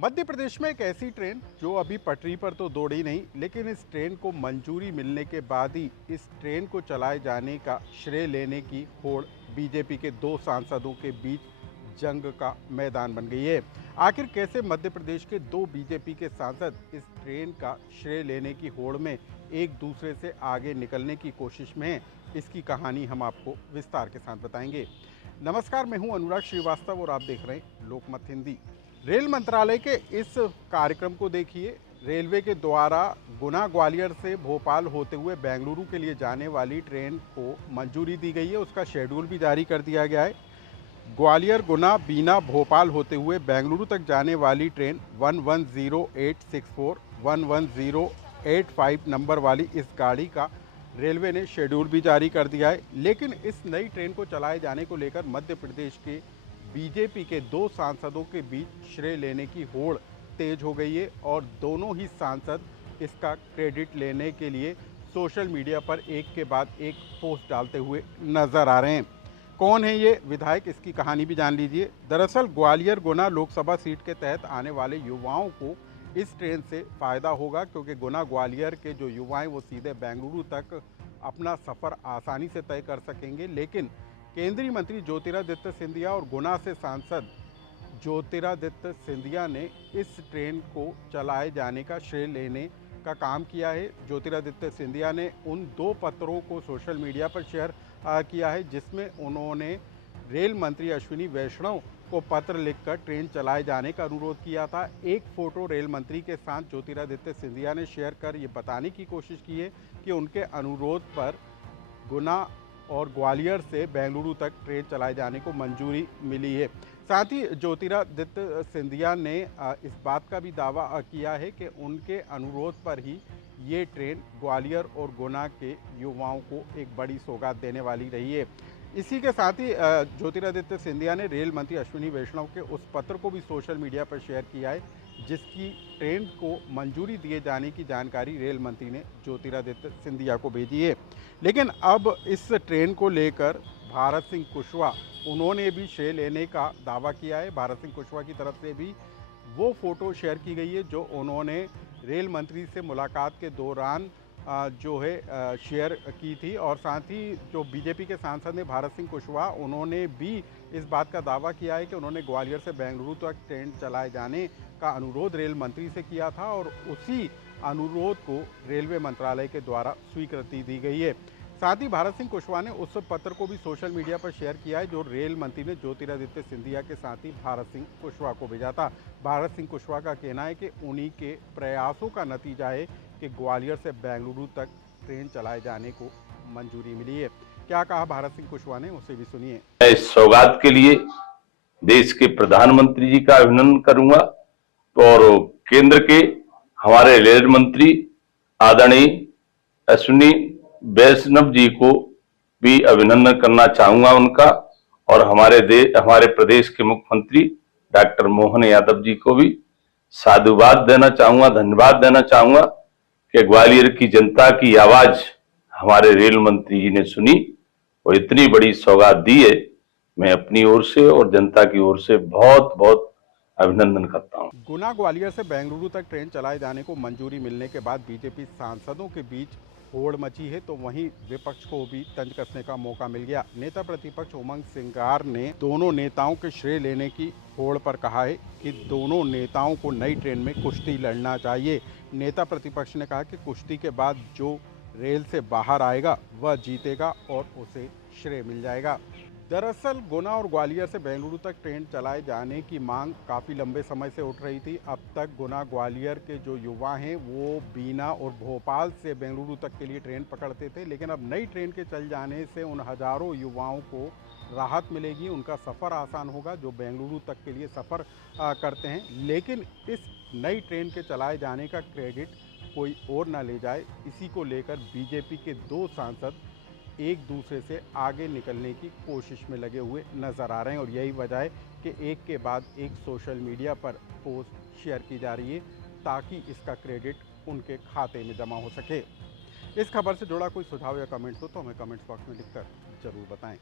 मध्य प्रदेश में एक ऐसी ट्रेन जो अभी पटरी पर तो दौड़ी नहीं, लेकिन इस ट्रेन को मंजूरी मिलने के बाद ही इस ट्रेन को चलाए जाने का श्रेय लेने की होड़ बीजेपी के दो सांसदों के बीच जंग का मैदान बन गई है। आखिर कैसे मध्य प्रदेश के दो बीजेपी के सांसद इस ट्रेन का श्रेय लेने की होड़ में एक दूसरे से आगे निकलने की कोशिश में हैं, इसकी कहानी हम आपको विस्तार के साथ बताएंगे। नमस्कार, मैं हूं अनुराग श्रीवास्तव और आप देख रहे हैं लोकमत हिंदी। रेल मंत्रालय के इस कार्यक्रम को देखिए। रेलवे के द्वारा गुना ग्वालियर से भोपाल होते हुए बेंगलुरु के लिए जाने वाली ट्रेन को मंजूरी दी गई है, उसका शेड्यूल भी जारी कर दिया गया है। ग्वालियर, गुना, बीना, भोपाल होते हुए बेंगलुरु तक जाने वाली ट्रेन 110864 11085 नंबर वाली इस गाड़ी का रेलवे ने शेड्यूल भी जारी कर दिया है। लेकिन इस नई ट्रेन को चलाए जाने को लेकर मध्य प्रदेश के बीजेपी के दो सांसदों के बीच श्रेय लेने की होड़ तेज हो गई है और दोनों ही सांसद इसका क्रेडिट लेने के लिए सोशल मीडिया पर एक के बाद एक पोस्ट डालते हुए नजर आ रहे हैं। कौन है ये विधायक, इसकी कहानी भी जान लीजिए। दरअसल ग्वालियर गुना लोकसभा सीट के तहत आने वाले युवाओं को इस ट्रेन से फ़ायदा होगा, क्योंकि गुना ग्वालियर के जो युवा हैं वो सीधे बेंगलुरु तक अपना सफ़र आसानी से तय कर सकेंगे। लेकिन केंद्रीय मंत्री ज्योतिरादित्य सिंधिया और गुना से सांसद ज्योतिरादित्य सिंधिया ने इस ट्रेन को चलाए जाने का श्रेय लेने का काम किया है। ज्योतिरादित्य सिंधिया ने उन दो पत्रों को सोशल मीडिया पर शेयर किया है जिसमें उन्होंने रेल मंत्री अश्विनी वैष्णव को पत्र लिखकर ट्रेन चलाए जाने का अनुरोध किया था। एक फ़ोटो रेल मंत्री के साथ ज्योतिरादित्य सिंधिया ने शेयर कर ये बताने की कोशिश की है कि उनके अनुरोध पर गुना और ग्वालियर से बेंगलुरु तक ट्रेन चलाए जाने को मंजूरी मिली है। साथ ही ज्योतिरादित्य सिंधिया ने इस बात का भी दावा किया है कि उनके अनुरोध पर ही ये ट्रेन ग्वालियर और गुना के युवाओं को एक बड़ी सौगात देने वाली रही है। इसी के साथ ही ज्योतिरादित्य सिंधिया ने रेल मंत्री अश्विनी वैष्णव के उस पत्र को भी सोशल मीडिया पर शेयर किया है जिसकी ट्रेन को मंजूरी दिए जाने की जानकारी रेल मंत्री ने ज्योतिरादित्य सिंधिया को भेजी है। लेकिन अब इस ट्रेन को लेकर भारत सिंह कुशवाहा, उन्होंने भी श्रेय लेने का दावा किया है। भारत सिंह कुशवाहा की तरफ से भी वो फ़ोटो शेयर की गई है जो उन्होंने रेल मंत्री से मुलाकात के दौरान जो है शेयर की थी। और साथ ही जो बीजेपी के सांसद हैं भारत सिंह कुशवाहा, उन्होंने भी इस बात का दावा किया है कि उन्होंने ग्वालियर से बेंगलुरु तक ट्रेन चलाए जाने का अनुरोध रेल मंत्री से किया था और उसी अनुरोध को रेलवे मंत्रालय के द्वारा स्वीकृति दी गई है। साथ ही भारत सिंह कुशवाहा ने उस पत्र को भी सोशल मीडिया पर शेयर किया है जो रेल मंत्री ने ज्योतिरादित्य सिंधिया के साथ ही भारत सिंह कुशवाहा को भेजा था। भारत सिंह कुशवाहा का कहना है कि उन्हीं के प्रयासों का नतीजा है कि ग्वालियर से बेंगलुरु तक ट्रेन चलाए जाने को मंजूरी मिली है। क्या कहा भारत सिंह कुशवाहा ने, उसे भी सुनिए। मैं इस सौगात के लिए देश के प्रधानमंत्री जी का अभिनंदन करूंगा और केंद्र के हमारे रेल मंत्री आदरणीय अश्विनी वैष्णव जी को भी अभिनंदन करना चाहूंगा उनका, और हमारे प्रदेश के मुख्यमंत्री डॉक्टर मोहन यादव जी को भी साधुवाद देना चाहूंगा, धन्यवाद देना चाहूंगा कि ग्वालियर की जनता की आवाज हमारे रेल मंत्री जी ने सुनी और इतनी बड़ी सौगात दी है। मैं अपनी ओर से और जनता की ओर से बहुत बहुत अभिनंदन करता हूं। गुना ग्वालियर से बेंगलुरु तक ट्रेन चलाए जाने को मंजूरी मिलने के बाद बीजेपी सांसदों के बीच होड़ मची है, तो वहीं विपक्ष को भी तंज कसने का मौका मिल गया। नेता प्रतिपक्ष उमंग सिंगार ने दोनों नेताओं के श्रेय लेने की होड़ पर कहा है कि दोनों नेताओं को नई ट्रेन में कुश्ती लड़ना चाहिए। नेता प्रतिपक्ष ने कहा कि कुश्ती के बाद जो रेल से बाहर आएगा वह जीतेगा और उसे श्रेय मिल जाएगा। दरअसल गुना और ग्वालियर से बेंगलुरु तक ट्रेन चलाए जाने की मांग काफ़ी लंबे समय से उठ रही थी। अब तक गुना ग्वालियर के जो युवा हैं वो बीना और भोपाल से बेंगलुरु तक के लिए ट्रेन पकड़ते थे, लेकिन अब नई ट्रेन के चल जाने से उन हज़ारों युवाओं को राहत मिलेगी, उनका सफ़र आसान होगा जो बेंगलुरु तक के लिए सफ़र करते हैं। लेकिन इस नई ट्रेन के चलाए जाने का क्रेडिट कोई और ना ले जाए, इसी को लेकर बीजेपी के दो सांसद एक दूसरे से आगे निकलने की कोशिश में लगे हुए नज़र आ रहे हैं और यही वजह है कि एक के बाद एक सोशल मीडिया पर पोस्ट शेयर की जा रही है ताकि इसका क्रेडिट उनके खाते में जमा हो सके। इस खबर से जुड़ा कोई सुझाव या कमेंट्स हो तो हमें कमेंट्स बॉक्स में लिखकर ज़रूर बताएं।